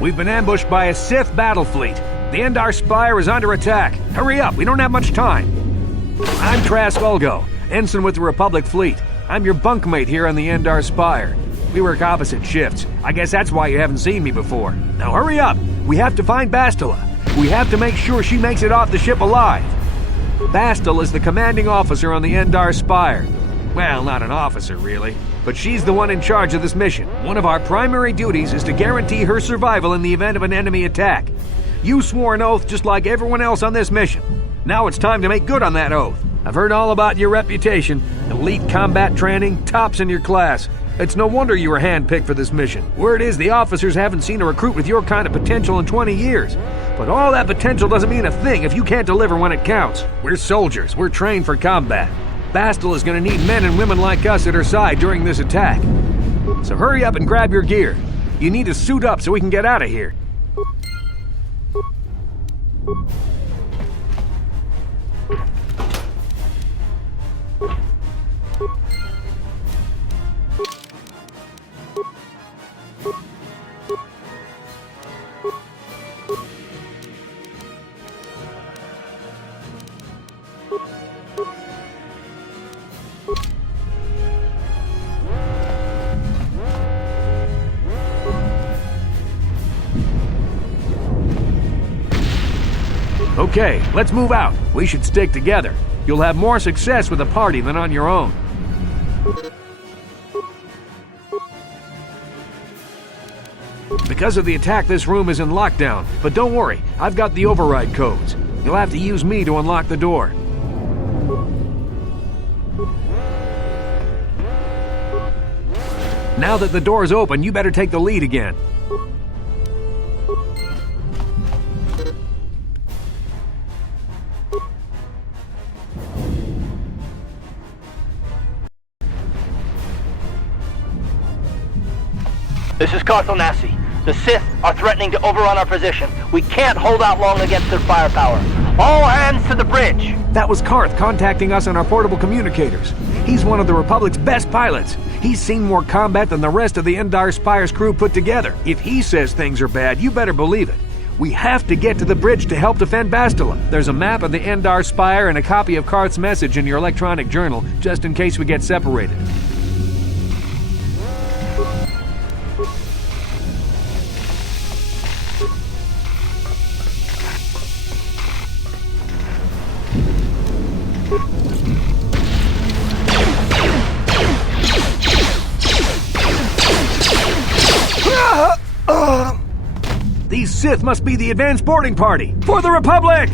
We've been ambushed by a Sith battle fleet. The Endar Spire is under attack. Hurry up, we don't have much time. I'm Trask Ulgo, ensign with the Republic fleet. I'm your bunkmate here on the Endar Spire. We work opposite shifts. I guess that's why you haven't seen me before. Now hurry up! We have to find Bastila. We have to make sure she makes it off the ship alive. Bastila is the commanding officer on the Endar Spire. Well, not an officer, really. But she's the one in charge of this mission. One of our primary duties is to guarantee her survival in the event of an enemy attack. You swore an oath just like everyone else on this mission. Now it's time to make good on that oath. I've heard all about your reputation. Elite combat training, tops in your class. It's no wonder you were handpicked for this mission. Word is the officers haven't seen a recruit with your kind of potential in 20 years. But all that potential doesn't mean a thing if you can't deliver when it counts. We're soldiers. We're trained for combat. Bastila is going to need men and women like us at her side during this attack. So hurry up and grab your gear. You need to suit up so we can get out of here. Okay, let's move out. We should stick together. You'll have more success with a party than on your own. Because of the attack, this room is in lockdown. But don't worry, I've got the override codes. You'll have to use me to unlock the door. Now that the door's open, you better take the lead again. This is Carthonasi. The Sith are threatening to overrun our position. We can't hold out long against their firepower. All hands to the bridge! That was Karth contacting us on our portable communicators. He's one of the Republic's best pilots. He's seen more combat than the rest of the Endar Spire's crew put together. If he says things are bad, you better believe it. We have to get to the bridge to help defend Bastila. There's a map of the Endar Spire and a copy of Karth's message in your electronic journal, just in case we get separated. These Sith must be the advanced boarding party for the Republic!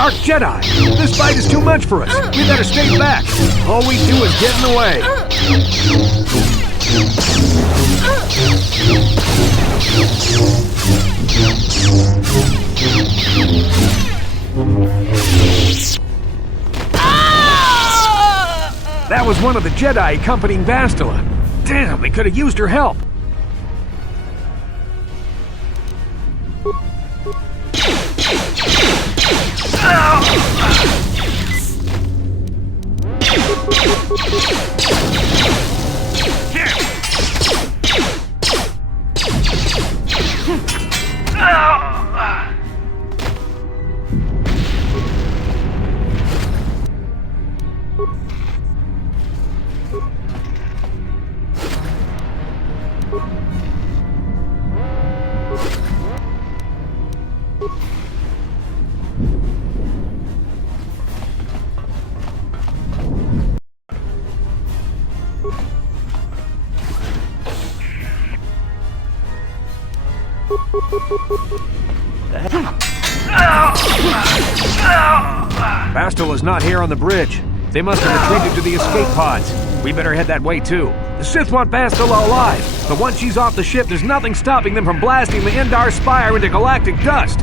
Dark Jedi! This fight is too much for us. We better stay back. All we do is get in the way. That was one of the Jedi accompanying Bastila. Damn, they could have used her help. Bastel is not here on the bridge. They must have retreated to the escape pods. We better head that way too. The Sith want Bastila alive, but once she's off the ship, there's nothing stopping them from blasting the Endar Spire into galactic dust.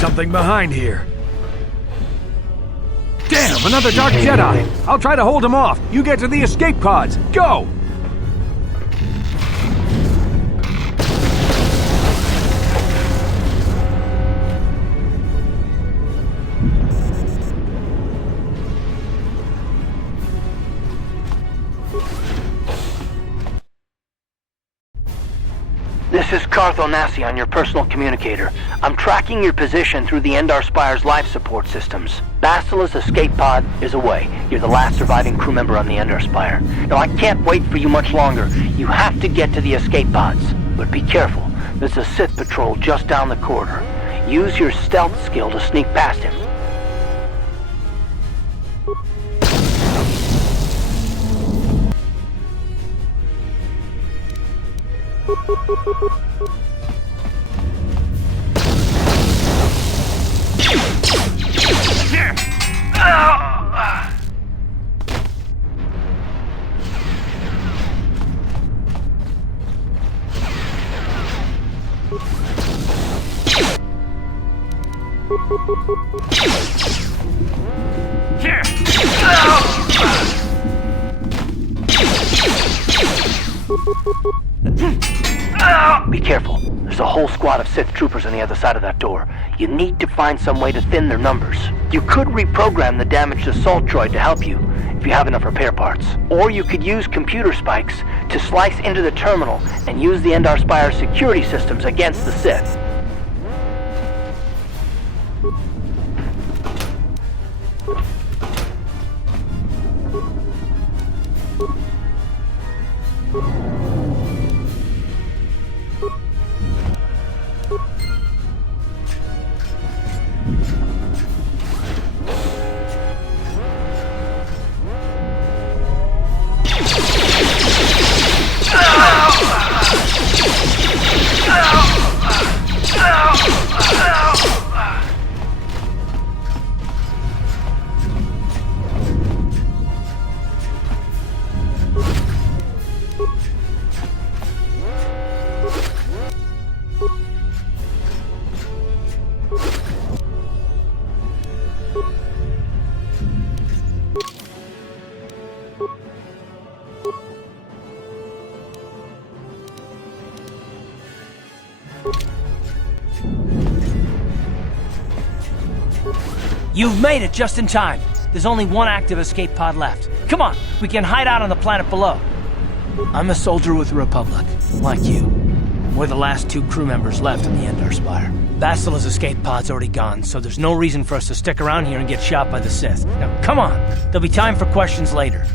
Something behind here. Damn, another Dark Jedi! I'll try to hold him off. You get to the escape pods. Go! This is Cartho Nassi on your personal communicator. I'm tracking your position through the Endar Spire's life support systems. Bastila's escape pod is away. You're the last surviving crew member on the Endar Spire. Now, I can't wait for you much longer. You have to get to the escape pods. But be careful. There's a Sith patrol just down the corridor. Use your stealth skill to sneak past him. Be careful. There's a whole squad of Sith troopers on the other side of that door. You need to find some way to thin their numbers. You could reprogram the damaged assault droid to help you, if you have enough repair parts. Or you could use computer spikes to slice into the terminal and use the Endar Spire security systems against the Sith. You've made it just in time. There's only one active escape pod left. Come on, we can hide out on the planet below. I'm a soldier with the Republic, like you. We're the last two crew members left in the Endar Spire. Bastila's escape pod's already gone, so there's no reason for us to stick around here and get shot by the Sith. Now, come on. There'll be time for questions later.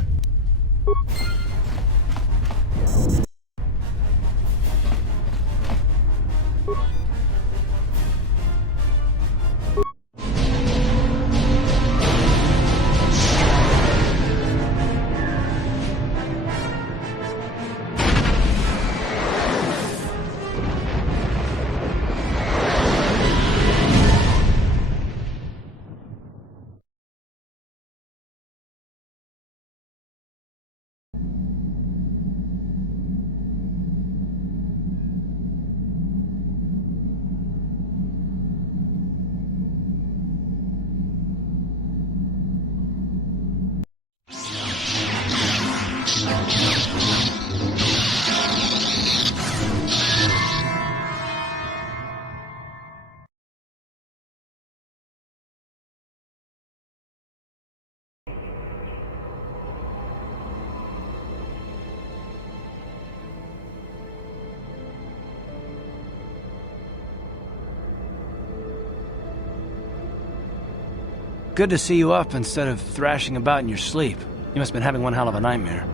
Good to see you up instead of thrashing about in your sleep. You must have been having one hell of a nightmare.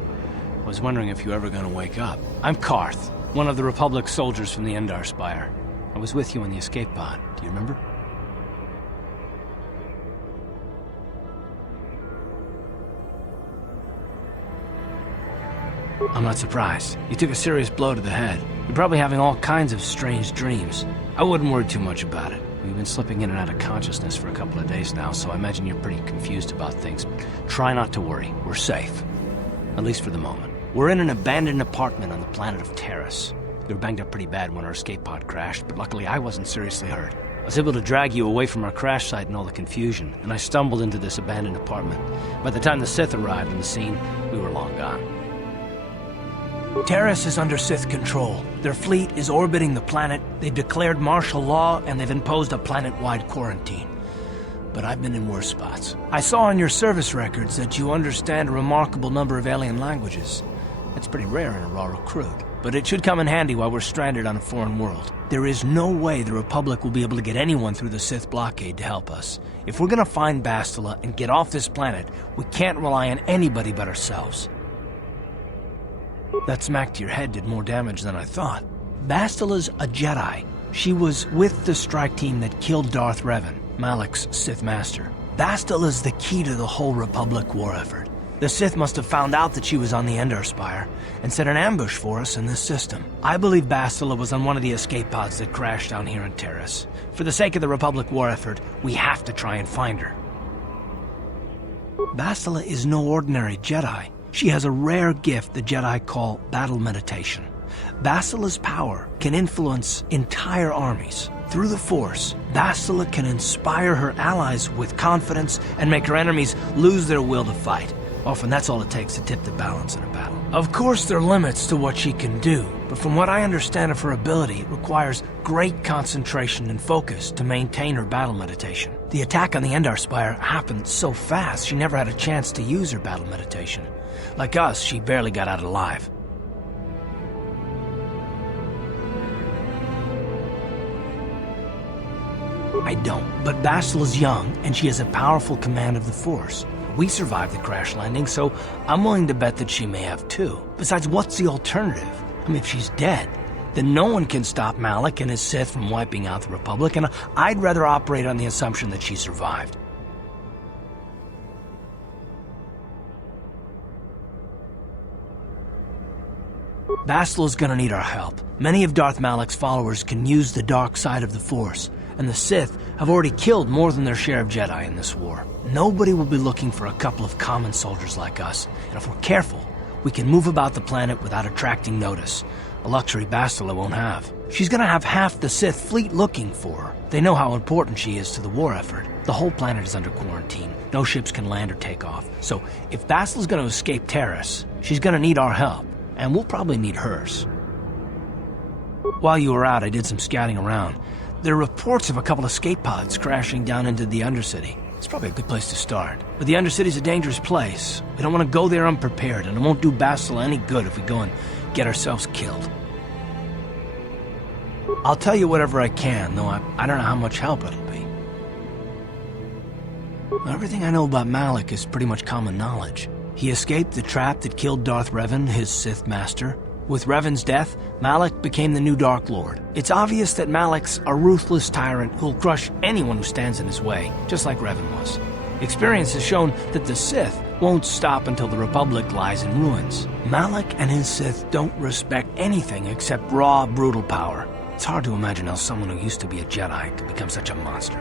I was wondering if you were ever gonna wake up. I'm Karth, one of the Republic soldiers from the Endar Spire. I was with you in the escape pod. Do you remember? I'm not surprised. You took a serious blow to the head. You're probably having all kinds of strange dreams. I wouldn't worry too much about it. We've been slipping in and out of consciousness for a couple of days now, so I imagine you're pretty confused about things. Try not to worry. We're safe. At least for the moment. We're in an abandoned apartment on the planet of Terrace. We were banged up pretty bad when our escape pod crashed, but luckily I wasn't seriously hurt. I was able to drag you away from our crash site and all the confusion, and I stumbled into this abandoned apartment. By the time the Sith arrived on the scene, we were long gone. Terrace is under Sith control. Their fleet is orbiting the planet, they've declared martial law, and they've imposed a planet-wide quarantine. But I've been in worse spots. I saw on your service records that you understand a remarkable number of alien languages. That's pretty rare in a raw recruit, but it should come in handy while we're stranded on a foreign world. There is no way the Republic will be able to get anyone through the Sith blockade to help us. If we're gonna find Bastila and get off this planet, we can't rely on anybody but ourselves. That smack to your head did more damage than I thought. Bastila's a Jedi. She was with the strike team that killed Darth Revan, Malak's Sith Master. Bastila's the key to the whole Republic war effort. The Sith must have found out that she was on the Endar Spire and set an ambush for us in this system. I believe Bastila was on one of the escape pods that crashed down here in Terrace. For the sake of the Republic war effort, we have to try and find her. Bastila is no ordinary Jedi. She has a rare gift the Jedi call battle meditation. Bastila's power can influence entire armies. Through the Force, Bastila can inspire her allies with confidence and make her enemies lose their will to fight. Often that's all it takes to tip the balance in a battle. Of course there are limits to what she can do, but from what I understand of her ability, it requires great concentration and focus to maintain her battle meditation. The attack on the Endar Spire happened so fast she never had a chance to use her battle meditation. Like us, she barely got out alive. I don't, but Bastila's young, and she has a powerful command of the Force. We survived the crash landing, so I'm willing to bet that she may have too. Besides, what's the alternative? I mean, if she's dead, then no one can stop Malak and his Sith from wiping out the Republic, and I'd rather operate on the assumption that she survived. Bastila's gonna need our help. Many of Darth Malak's followers can use the dark side of the Force, and the Sith have already killed more than their share of Jedi in this war. Nobody will be looking for a couple of common soldiers like us, and if we're careful, we can move about the planet without attracting notice, a luxury Bastila won't have. She's gonna have half the Sith fleet looking for her. They know how important she is to the war effort. The whole planet is under quarantine. No ships can land or take off. So if Bastila's gonna escape Terrace, she's gonna need our help, and we'll probably need hers. While you were out, I did some scouting around. There are reports of a couple of escape pods crashing down into the Undercity. It's probably a good place to start. But the Undercity's a dangerous place. We don't want to go there unprepared, and it won't do Bastila any good if we go and get ourselves killed. I'll tell you whatever I can, though I don't know how much help it'll be. Everything I know about Malak is pretty much common knowledge. He escaped the trap that killed Darth Revan, his Sith master. With Revan's death, Malak became the new Dark Lord. It's obvious that Malak's a ruthless tyrant who'll crush anyone who stands in his way, just like Revan was. Experience has shown that the Sith won't stop until the Republic lies in ruins. Malak and his Sith don't respect anything except raw, brutal power. It's hard to imagine how someone who used to be a Jedi could become such a monster.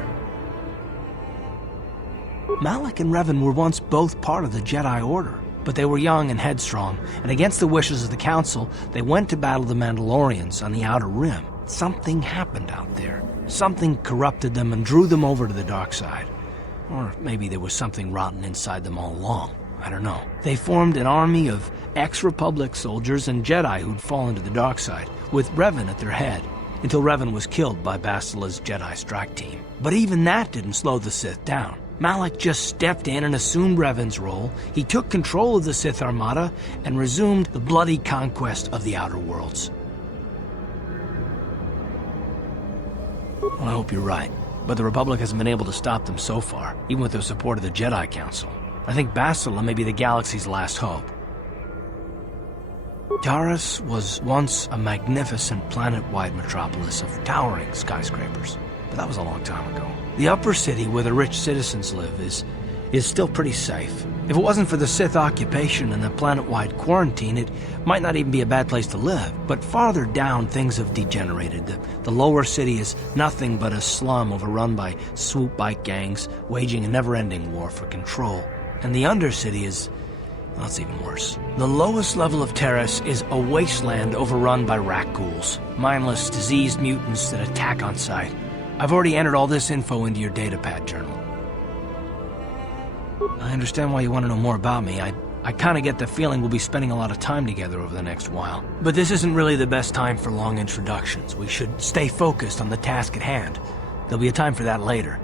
Malak and Revan were once both part of the Jedi Order, but they were young and headstrong, and against the wishes of the Council, they went to battle the Mandalorians on the Outer Rim. Something happened out there. Something corrupted them and drew them over to the dark side. Or maybe there was something rotten inside them all along. I don't know. They formed an army of ex-Republic soldiers and Jedi who'd fallen to the dark side, with Revan at their head, until Revan was killed by Bastila's Jedi strike team. But even that didn't slow the Sith down. Malak just stepped in and assumed Revan's role. He took control of the Sith Armada and resumed the bloody conquest of the Outer Worlds. Well, I hope you're right. but the Republic hasn't been able to stop them so far, even with the support of the Jedi Council. I think Bastila may be the galaxy's last hope. Taris was once a magnificent planet-wide metropolis of towering skyscrapers, but that was a long time ago. The upper city where the rich citizens live is still pretty safe. If it wasn't for the Sith occupation and the planet-wide quarantine, it might not even be a bad place to live. But farther down, things have degenerated. The lower city is nothing but a slum overrun by swoop bike gangs, waging a never-ending war for control. And the undercity is... well, it's even worse. The lowest level of Taris is a wasteland overrun by rat ghouls, mindless, diseased mutants that attack on sight. I've already entered all this info into your datapad journal. I understand why you want to know more about me. I kind of get the feeling we'll be spending a lot of time together over the next while. But this isn't really the best time for long introductions. We should stay focused on the task at hand. There'll be a time for that later.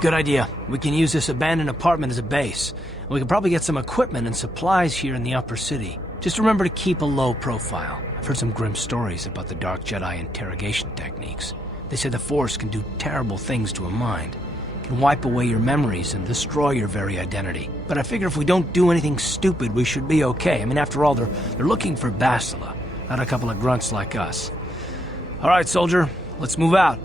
Good idea. We can use this abandoned apartment as a base. We can probably get some equipment and supplies here in the upper city. Just remember to keep a low profile. I've heard some grim stories about the Dark Jedi interrogation techniques. They say the Force can do terrible things to a mind. It can wipe away your memories and destroy your very identity. But I figure if we don't do anything stupid, we should be okay. I mean, after all, they're looking for Bastila, not a couple of grunts like us. All right, soldier, let's move out.